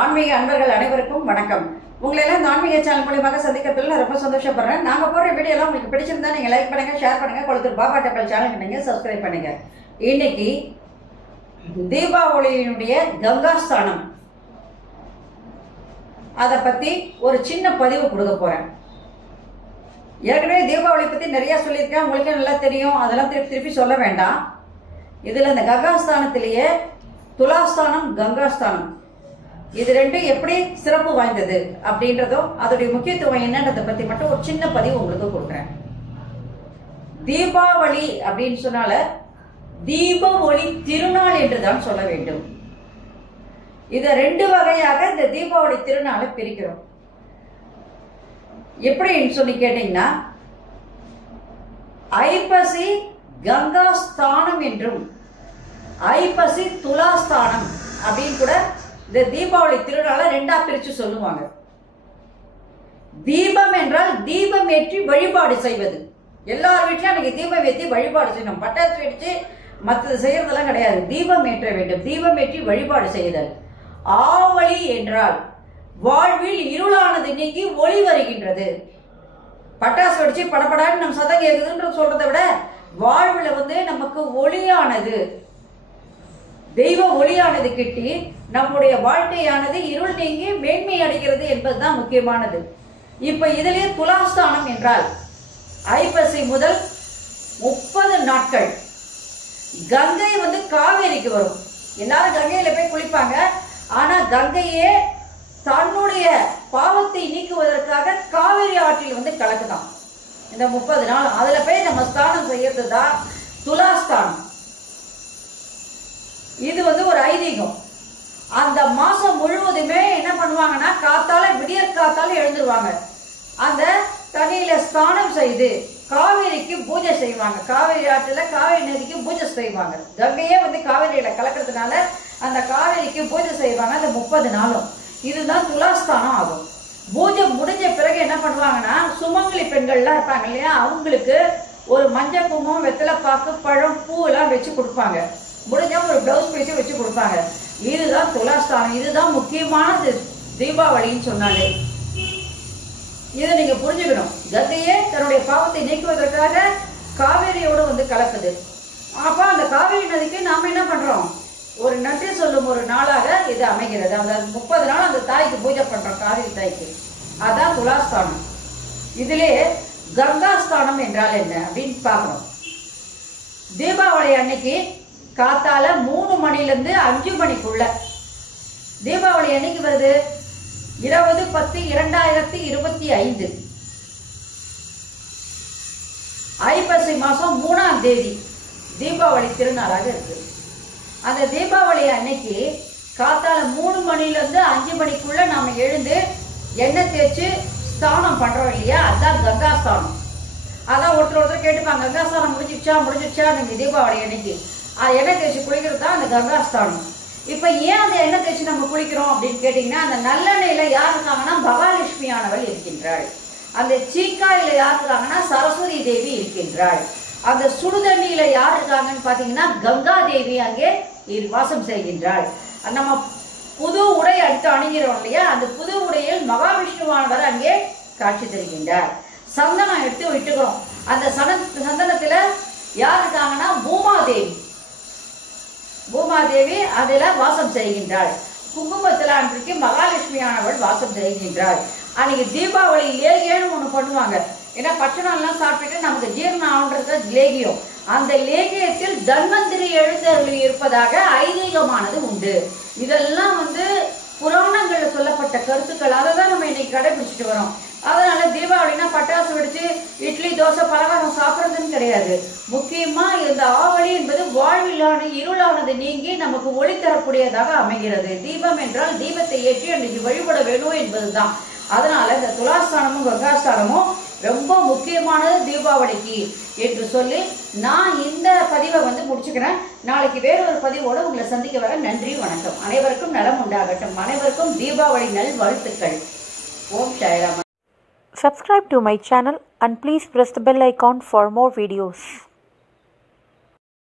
ஆன்மீக அன்பர்கள் அனைவருக்கும் வணக்கம். உங்களை எல்லாம் இந்த ஆன்மீக சேனல் மூலமாக சந்திக்கிறதுல நான் ரொம்ப சந்தோஷப்படுறேன். நாங்கள் போடுற வீடியோ எல்லாம் உங்களுக்கு பிடிச்சிருந்தா நீங்கள் லைக் பண்ணுங்க, ஷேர் பண்ணுங்க, கொளுத்தூர் பாபா டெம்பிள் சேனலுக்கு நீங்கள் சப்ஸ்கிரைப் பண்ணுங்க. இன்னைக்கு தீபாவளியினுடைய கங்காஸ்தானம் அதை பற்றி ஒரு சின்ன பதிவு கொடுக்க போகிறேன். ஏற்கனவே தீபாவளி பற்றி நிறையா சொல்லியிருக்கேன், உங்களுக்கே நல்லா தெரியும், அதெல்லாம் திருப்பி சொல்ல வேண்டாம். இதில் இந்த கங்காஸ்தானத்திலேயே துலாஸ்தானம், கங்காஸ்தானம் இது ரெண்டும் எப்படி சிறப்பு வாய்ந்தது அப்படின்றதும் அதோடைய முக்கியத்துவம் என்னன்றதை பற்றி மட்டும் ஒரு சின்ன பதிவு உங்களுக்கு கொடுக்குறேன். தீபாவளி அப்படின்னு சொன்னால தீப ஒளி திருநாள் என்றுதான் சொல்ல வேண்டும். இதை ரெண்டு வகையாக இந்த தீபாவளி திருநாளை பிரிக்கிறோம். எப்படின்னு சொல்லி கேட்டீங்கன்னா, ஐப்பசி கங்காஸ்தானம் என்றும் ஐப்பசி துலாஸ்தானம் அப்படின்னு கூட இந்த தீபாவளி திருநாளை ரெண்டா பிரிச்சு சொல்லுவாங்க. தீபம் என்றால் தீபம் ஏற்றி வழிபாடு செய்வது. எல்லார் வீட்லயும் அன்னைக்கு தீபம் ஏற்றி வழிபாடு செய்யணும். பட்டாசு வெடிச்சு மற்றது செய்யறதெல்லாம் கிடையாது. தீபம் ஏற்ற வேண்டும். தீபம் ஏற்றி வழிபாடு செய்தல். ஆவளி என்றால் வாழ்வில் இருளானது நீங்கி ஒளி வருகின்றது. பட்டாசு வெடிச்சு படப்படான்னு நம்ம சதம் கேக்குதுன்ற சொல்றதை விட வாழ்வில் நமக்கு ஒளியானது, தெய்வ ஒளியானது கிட்டி நம்முடைய வாழ்க்கையானது இருள் நீங்கி மேன்மை அடைகிறது என்பதுதான் முக்கியமானது. இப்ப இதிலே துலாஸ்தானம் என்றால் ஐப்பசி முதல் 30 நாட்கள் கங்கை காவேரிக்கு வரும். எல்லாரும் கங்கையில போய் குளிப்பாங்க. ஆனா கங்கையே தன்னுடைய பாவத்தை நீக்குவதற்காக காவேரி ஆற்றில் கலக்குதான் இந்த 30 நாள். அதுல போய் நம்ம ஸ்தானம் செய்யறதுதான் துலாஸ்தானம். இது ஒரு ஐதீகம். அந்த மாசம் முழுவதுமே என்ன பண்ணுவாங்கன்னா, காத்தால விடியற் காத்தால எழுந்துருவாங்க. அந்த தண்ணியில ஸ்நானம் செய்து காவேரிக்கு பூஜை செய்வாங்க. காவேரி ஆற்றுல காவேரி நதிக்கு பூஜை செய்வாங்க. கங்கையே காவேரியில கலக்கிறதுனால அந்த காவேரிக்கு பூஜை செய்வாங்க அந்த 30 நாளும். இதுதான் துலாஸ்தானம் ஆகும். பூஜை முடிஞ்ச பிறகு என்ன பண்ணுவாங்கன்னா, சுமங்கலி பெண்கள்லாம் இருப்பாங்க இல்லையா, அவங்களுக்கு ஒரு மஞ்சள் குங்குமம், வெத்தலை பாக்கு, பழம், பூ எல்லாம் வச்சு கொடுப்பாங்க. முடிஞ்சா ஒரு பிளவுஸ் பீஸும் வச்சு கொடுப்பாங்க. இதுதான் துலாஸ்தானம். இதுதான் முக்கியமானது தீபாவளின்னு சொன்னாலே. இதை நீங்க புரிஞ்சுக்கணும். கங்கையே தன்னுடைய பாவத்தை நீக்குவதற்காக காவேரியோடு கலக்குது. அப்ப அந்த காவேரி நதிக்கு நாம என்ன பண்றோம், ஒரு நன்றி சொல்லும் ஒரு நாளாக இது அமைகிறது. அந்த 30 நாள் அந்த தாய்க்கு பூஜை பண்றோம், காவேரி தாய்க்கு. அதான் துலாஸ்தானம். இதிலே கங்காஸ்தானம் என்றால் என்ன அப்படின்னு பார்க்கணும். தீபாவளி அன்னைக்கு காத்தால 3 மணிலிருந்து 5 மணிக்குள்ள, தீபாவளி அன்னைக்கு வருது 20/10/2025, ஐப்பசி மாசம் 3ஆம் தேதி தீபாவளி திருநாளாக இருக்கு. அந்த தீபாவளி அன்னைக்கு காத்தால 3 மணிலிருந்து 5 மணிக்குள்ள நாம எழுந்து எண்ணெய் தேய்ச்சி ஸ்தானம் பண்றோம் இல்லையா, அதுதான் கங்காஸ்தானம். அதான் ஒருத்தர் கேட்டுப்பாங்க, கங்காஸ்தானம் முடிஞ்சிடுச்சா நீங்க தீபாவளி அன்னைக்கு எண்ணெய் தேய்ச்சி குளிக்கிறது தான் அந்த கங்காஸ்தானம். இப்ப ஏன் அந்த எண்ணெய் தேய்ச்சி நம்ம குளிக்கிறோம் அப்படின்னு கேட்டீங்கன்னா, அந்த நல்லெண்ணெயில யார் இருக்காங்கன்னா மகாலட்சுமியானவள் இருக்கின்றாள். அந்த சீக்காயில யார் இருக்காங்கன்னா சரஸ்வதி தேவி இருக்கின்றாள். அந்த சுடுதண்ணியில யார் இருக்காங்கன்னு பாத்தீங்கன்னா கங்கா தேவி அங்கே வாசம் செய்கின்றாள். நம்ம புது உடை அடுத்து அணிகிறோம் இல்லையா, அந்த புது உடையில் மகாவிஷ்ணுவானவர் அங்கே காட்சி தருகின்றார். சந்தனம் எடுத்து விட்டுக்கிறோம். அந்த சந்தனத்துல யார் இருக்காங்கன்னா பூமாதேவி அதுல வாசம் செய்கின்றாள். குங்குமத்துல அன்றைக்கு மகாலட்சுமியானவள் வாசம் செய்கின்றாள். அன்னைக்கு தீபாவளி லேகியன்னு ஒண்ணு பண்ணுவாங்க. ஏன்னா பச்சனாலாம் சாப்பிட்டுட்டு நமக்கு ஜீரணம் ஆகுன்றது லேகியம். அந்த லேகியத்தில் தன்வந்திரி எழுந்தருளி இருப்பதாக ஐதீகமானது உண்டு. இதெல்லாம் புராணங்கள்ல சொல்லப்பட்ட கருத்துக்கள். அதை தான் நம்ம இன்னைக்கு கடைபிடிச்சிட்டு வரோம். அதனால தீபாவளினா பட்டாசு வெடிச்சு இட்லி தோசை பலகாரம் சாப்பிட்றதுன்னு கிடையாது. முக்கியமா இந்த ஆவணி என்பது வாழ்விலான இருளானது நீங்கி நமக்கு ஒளி தரக்கூடியதாக அமைகிறது. தீபம் என்றால் தீபத்தை ஏற்றி அன்றைக்கு வழிபட வேணும் என்பதுதான். அதனால இந்த துலாஸ்தானமும் கங்காஸ்தானமும் ரொம்ப முக்கியமானது தீபாவளிக்கு என்று சொல்லி நான் இந்த பதிவை முடிச்சுக்கிறேன். நாளைக்கு வேறொரு பதிவோடு உங்களை சந்திக்க வர. நன்றி, வணக்கம். அனைவருக்கும் நலம் உண்டாகட்டும். அனைவருக்கும் தீபாவளி நல் வாழ்த்துக்கள். ஓம் Sairam. Subscribe to my channel and please press the bell icon for more videos.